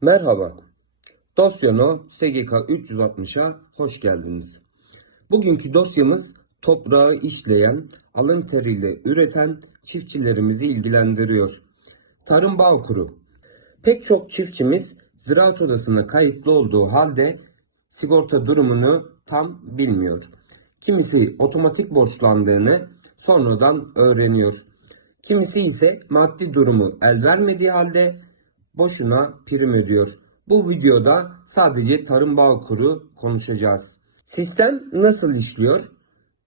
Merhaba. Dosyano SGK 360'a hoş geldiniz. Bugünkü dosyamız toprağı işleyen, alın teriyle üreten çiftçilerimizi ilgilendiriyor. Tarım Bağkuru. Pek çok çiftçimiz ziraat odasına kayıtlı olduğu halde sigorta durumunu tam bilmiyor. Kimisi otomatik borçlandığını sonradan öğreniyor. Kimisi ise maddi durumu el vermediği halde boşuna prim ödüyor. Bu videoda sadece Tarım Bağkuru konuşacağız. Sistem nasıl işliyor?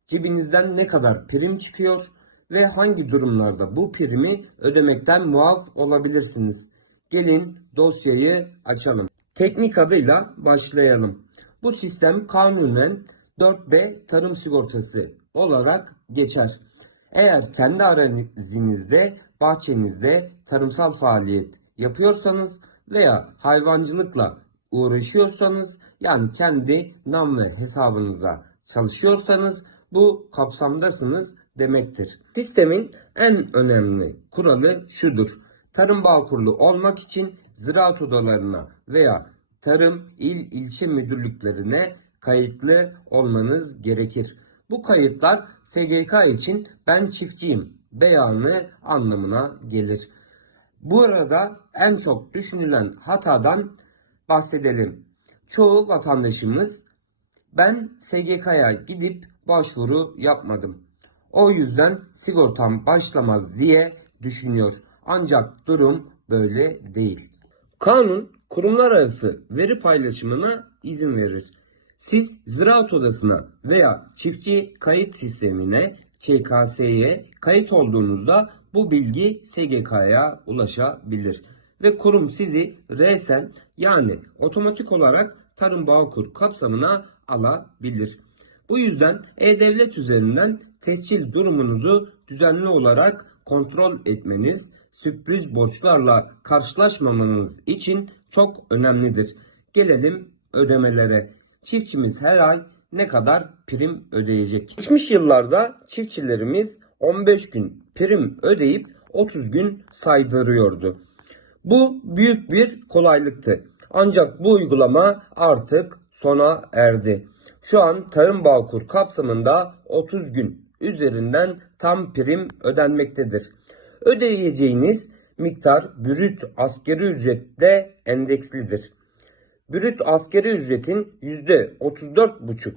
Cebinizden ne kadar prim çıkıyor ve hangi durumlarda bu primi ödemekten muaf olabilirsiniz? Gelin dosyayı açalım. Teknik adıyla başlayalım. Bu sistem kanunen 4B tarım sigortası olarak geçer. Eğer kendi arazinizde, bahçenizde tarımsal faaliyet yapıyorsanız veya hayvancılıkla uğraşıyorsanız yani kendi nam ve hesabınıza çalışıyorsanız bu kapsamdasınız demektir. Sistemin en önemli kuralı şudur. Tarım Bağkurlu olmak için ziraat odalarına veya tarım il ilçe müdürlüklerine kayıtlı olmanız gerekir. Bu kayıtlar SGK için ben çiftçiyim beyanı anlamına gelir. Bu arada en çok düşünülen hatadan bahsedelim. Çoğu vatandaşımız ben SGK'ya gidip başvuru yapmadım. O yüzden sigortam başlamaz diye düşünüyor. Ancak durum böyle değil. Kanun kurumlar arası veri paylaşımına izin verir. Siz ziraat odasına veya çiftçi kayıt sistemine ÇKS'ye kayıt olduğunuzda bu bilgi SGK'ya ulaşabilir. Ve kurum sizi resen yani otomatik olarak Tarım Bağkur kapsamına alabilir. Bu yüzden E-Devlet üzerinden tescil durumunuzu düzenli olarak kontrol etmeniz, sürpriz borçlarla karşılaşmamanız için çok önemlidir. Gelelim ödemelere. Çiftçimiz her ay ne kadar prim ödeyecek? Geçmiş yıllarda çiftçilerimiz 15 gün prim ödeyip 30 gün saydırıyordu. Bu büyük bir kolaylıktı. Ancak bu uygulama artık sona erdi. Şu an Tarım Bağkur kapsamında 30 gün üzerinden tam prim ödenmektedir. Ödeyeceğiniz miktar brüt askeri ücretle endekslidir. Brüt askeri ücretin %34,5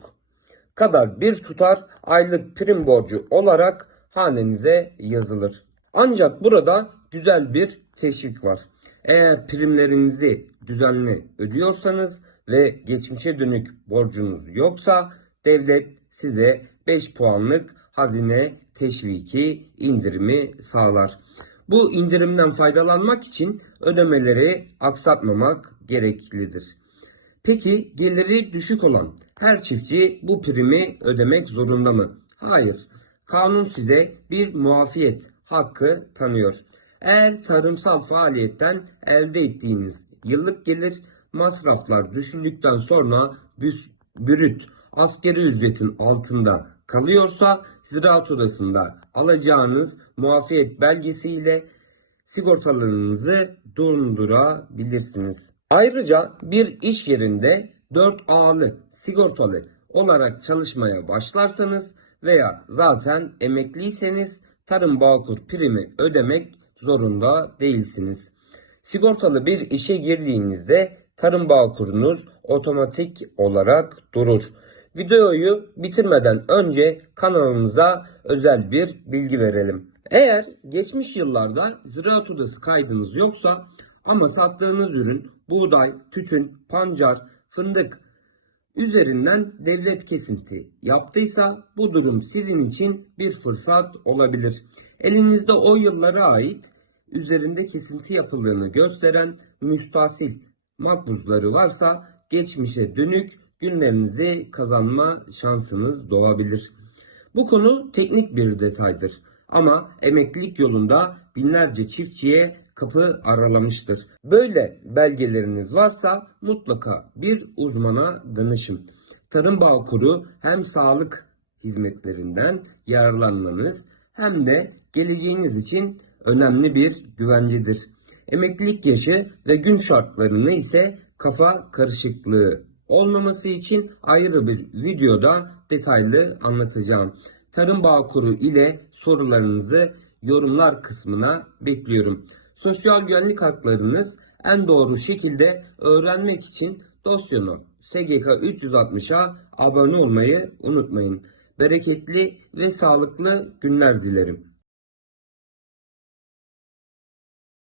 kadar bir tutar aylık prim borcu olarak hanenize yazılır. Ancak burada güzel bir teşvik var. Eğer primlerinizi düzenli ödüyorsanız ve geçmişe dönük borcunuz yoksa devlet size 5 puanlık hazine teşviki indirimi sağlar. Bu indirimden faydalanmak için ödemeleri aksatmamak gereklidir. Peki geliri düşük olan her çiftçi bu primi ödemek zorunda mı? Hayır. Kanun size bir muafiyet hakkı tanıyor. Eğer tarımsal faaliyetten elde ettiğiniz yıllık gelir masraflar düşüldükten sonra büs- brüt askeri ücretin altında kalıyorsa ziraat odasında alacağınız muafiyet belgesiyle sigortalarınızı dondurabilirsiniz. Ayrıca bir iş yerinde 4A'lı sigortalı olarak çalışmaya başlarsanız veya zaten emekliyseniz Tarım Bağkur primi ödemek zorunda değilsiniz. Sigortalı bir işe girdiğinizde Tarım Bağkurunuz otomatik olarak durur. Videoyu bitirmeden önce kanalımıza özel bir bilgi verelim. Eğer geçmiş yıllarda ziraat odası kaydınız yoksa ama sattığınız ürün buğday, tütün, pancar, fındık üzerinden devlet kesinti yaptıysa bu durum sizin için bir fırsat olabilir. Elinizde o yıllara ait üzerinde kesinti yapıldığını gösteren müstahsil makbuzları varsa geçmişe dönük günlerinizi kazanma şansınız doğabilir. Bu konu teknik bir detaydır ama emeklilik yolunda binlerce çiftçiye kapı aralamıştır. Böyle belgeleriniz varsa mutlaka bir uzmana danışın. Tarım Bağkuru hem sağlık hizmetlerinden yararlanmanız hem de geleceğiniz için önemli bir güvencedir. emeklilik yaşı ve gün şartları neyse kafa karışıklığı olmaması için ayrı bir videoda detaylı anlatacağım. Tarım Bağkuru ile sorularınızı yorumlar kısmına bekliyorum. Sosyal güvenlik haklarınız en doğru şekilde öğrenmek için Dosyono SGK 360'a abone olmayı unutmayın. Bereketli ve sağlıklı günler dilerim.